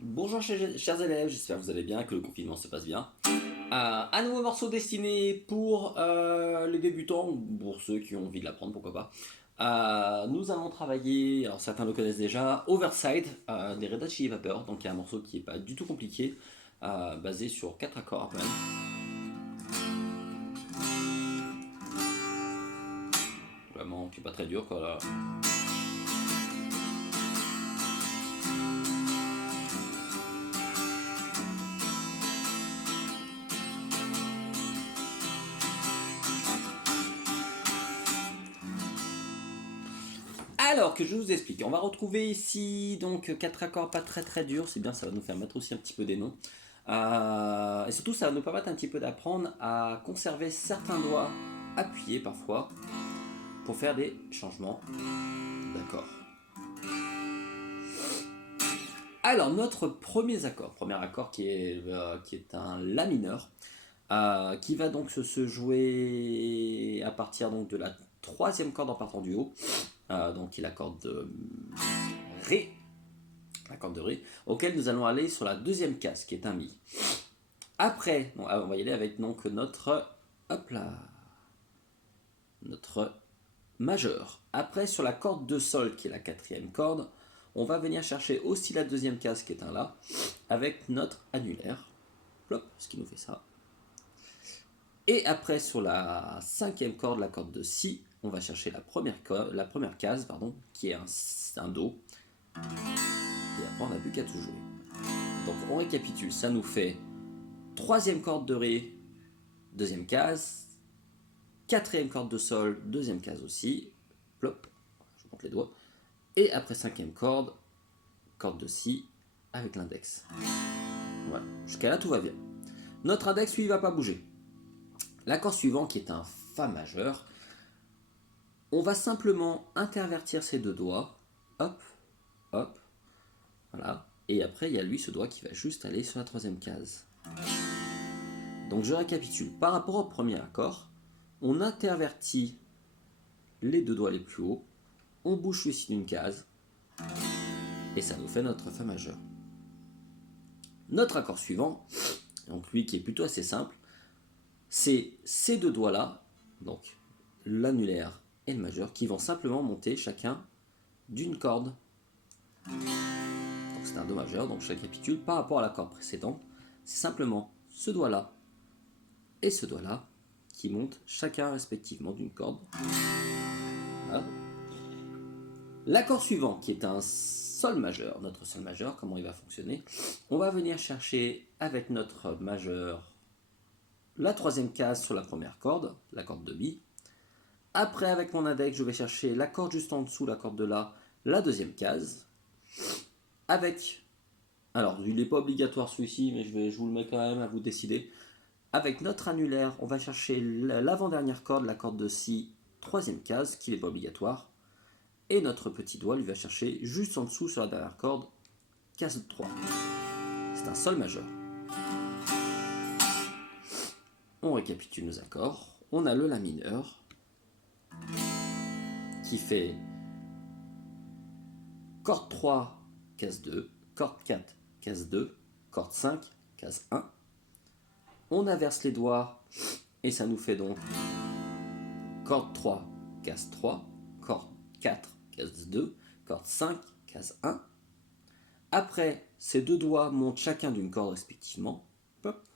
Bonjour chers élèves, j'espère que vous allez bien, que le confinement se passe bien. Un nouveau morceau destiné pour les débutants, ou pour ceux qui ont envie de l'apprendre, pourquoi pas. Nous allons travailler, alors certains le connaissent déjà, Overside des Red Hot Chili Peppers, donc il y a un morceau qui n'est pas du tout compliqué, basé sur 4 accords après. Vraiment, qui n'est pas très dur quoi. Là. Alors que je vous explique, on va retrouver ici donc 4 accords pas très durs, c'est bien, ça va nous faire mettre aussi un petit peu des noms. Et surtout ça va nous permettre un petit peu d'apprendre à conserver certains doigts appuyés parfois pour faire des changements d'accords. Alors notre premier accord qui est un La mineur, qui va donc se jouer à partir donc de la troisième corde en partant du haut, donc qui est l'accord de Ré, auquel nous allons aller sur la deuxième case, qui est un Mi. Après, on va y aller avec donc hop là, notre majeur. Après, sur la corde de Sol, qui est la quatrième corde, on va venir chercher aussi la deuxième case, qui est un La, avec notre annulaire. Plop, ce qui nous fait ça. Et après, sur la cinquième corde, la corde de Si, on va chercher la première case, qui est un Do. Et après, on n'a plus qu'à tout jouer. Donc, on récapitule. Ça nous fait troisième corde de Ré, deuxième case. Quatrième corde de Sol, deuxième case aussi. Plop, je monte les doigts. Et après cinquième corde de Si avec l'index. Voilà, jusqu'à là tout va bien. Notre index, lui, il ne va pas bouger. L'accord suivant, qui est un Fa majeur, on va simplement intervertir ces deux doigts. Hop, hop, voilà. Et après, il y a lui, ce doigt qui va juste aller sur la troisième case. Donc je récapitule. Par rapport au premier accord, on intervertit les deux doigts les plus hauts, on bouge celui-ci d'une case, et ça nous fait notre Fa majeur. Notre accord suivant, donc lui qui est plutôt assez simple, c'est ces deux doigts-là, donc l'annulaire et le majeur, qui vont simplement monter chacun d'une corde. Donc c'est un Do majeur, donc je récapitule. Par rapport à l'accord précédent, c'est simplement ce doigt-là et ce doigt-là qui montent chacun respectivement d'une corde. Voilà. L'accord suivant, qui est un Sol majeur, notre Sol majeur, comment il va fonctionner? On va venir chercher avec notre majeur la troisième case sur la première corde, la corde de Mi. Après, avec mon index, je vais chercher la corde juste en dessous, la corde de la deuxième case. Avec, alors il n'est pas obligatoire celui-ci, mais je vous le mets quand même à vous décider. Avec notre annulaire, on va chercher l'avant-dernière corde, la corde de Si, troisième case, qui n'est pas obligatoire. Et notre petit doigt lui va chercher juste en dessous sur la dernière corde, case 3. C'est un Sol majeur. On récapitule nos accords. On a le La mineur qui fait corde 3, case 2, corde 4, case 2, corde 5, case 1. On inverse les doigts et ça nous fait donc corde 3, case 3, corde 4, case 2, corde 5, case 1. Après, ces deux doigts montent chacun d'une corde respectivement. Hop.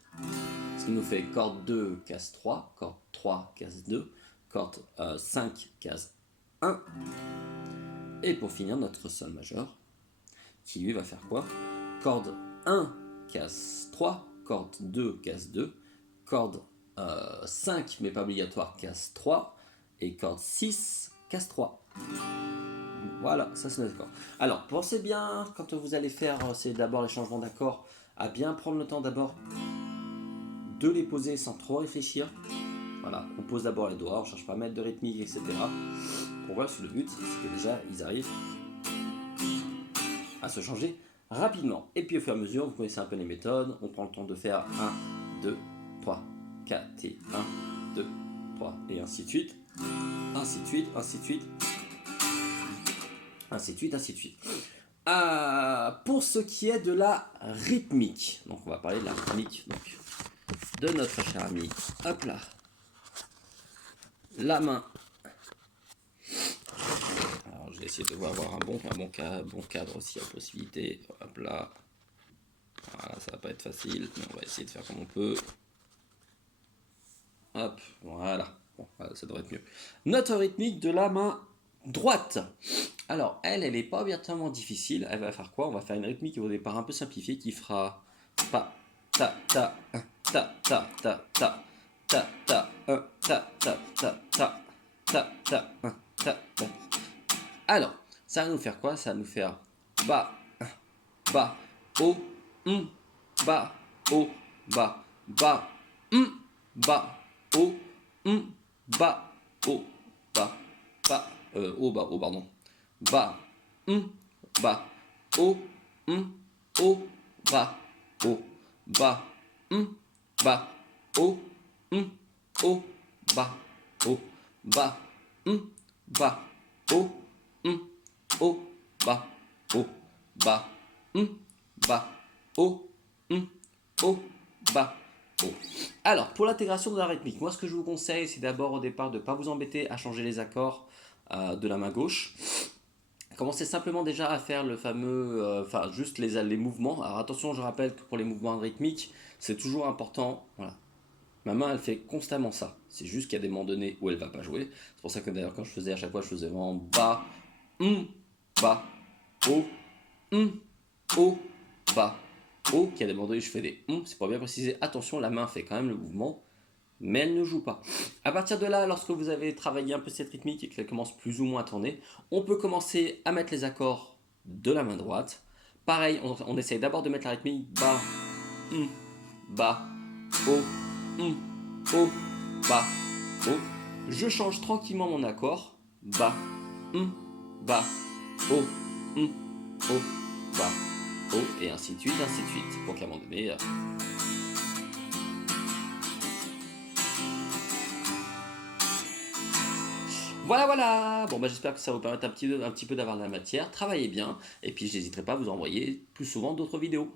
Ce qui nous fait corde 2, case 3, corde 3, case 2, corde 5, case 1. Et pour finir, notre Sol majeur, qui lui va faire quoi? Corde 1, case 3, corde 2, case 2, corde 5, mais pas obligatoire, case 3, et corde 6, case 3. Voilà, ça c'est notre accord. Alors, pensez bien, quand vous allez faire c'est d'abord les changements d'accords, à bien prendre le temps d'abord de les poser sans trop réfléchir. Voilà, on pose d'abord les doigts, on ne cherche pas à mettre de rythmique, etc. Pour voir si le but, c'est que déjà, ils arrivent à se changer rapidement. Et puis au fur et à mesure, vous connaissez un peu les méthodes, on prend le temps de faire 1, 2, 3, 4 et 1, 2, 3 et ainsi de suite. Ainsi de suite, ainsi de suite. Ainsi de suite, ainsi de suite. Pour ce qui est de la rythmique, donc on va parler de la rythmique donc, de notre cher ami. Hop là, la main. Alors je vais essayer de avoir un bon cadre aussi à possibilité. Hop là, voilà, ça va pas être facile, mais on va essayer de faire comme on peut. Hop, voilà. Bon, ça devrait être mieux. Notre rythmique de la main droite. Alors, elle n'est pas obligatoirement difficile. Elle va faire quoi? On va faire une rythmique au départ un peu simplifiée qui fera pa, ta, ta, ta, ta, ta, ta, ta, ta, ta, ta, ta, ta, ta, ta, ta. Alors, ça va nous faire quoi? Ça va nous faire ba, ba, o, ba, o, ba, ba, ba, o, ba, o, ba, ba, o, pardon. Ba, ba, o, o, ba, o, ba, ba, o, o, ba, o, ba, ba, o, o, ba, o, ba, ba, o, o, ba, o. Alors, pour l'intégration de la rythmique, moi ce que je vous conseille, c'est d'abord au départ de ne pas vous embêter à changer les accords de la main gauche. Commencez simplement déjà à faire le fameux, enfin juste les mouvements. Alors attention, je rappelle que pour les mouvements rythmiques, c'est toujours important. Voilà. Ma main, elle fait constamment ça. C'est juste qu'il y a des moments donnés où elle va pas jouer. C'est pour ça que d'ailleurs quand je faisais à chaque fois, je faisais vraiment bas, bas, haut, haut, bas, haut. Qu'il y a des moments donnés où je fais des c'est pour bien préciser. Attention, la main fait quand même le mouvement, mais elle ne joue pas. À partir de là, lorsque vous avez travaillé un peu cette rythmique et qu'elle commence plus ou moins à tourner, on peut commencer à mettre les accords de la main droite. Pareil, on essaye d'abord de mettre la rythmique bas, bas, haut, haut, bas, haut. Je change tranquillement mon accord, bas, bas, haut, haut, bas, haut, et ainsi de suite, pour qu'à un moment donné, voilà, voilà. Bon, bah, j'espère que ça vous permettre un petit peu d'avoir de la matière. Travaillez bien. Et puis, je n'hésiterai pas à vous envoyer plus souvent d'autres vidéos.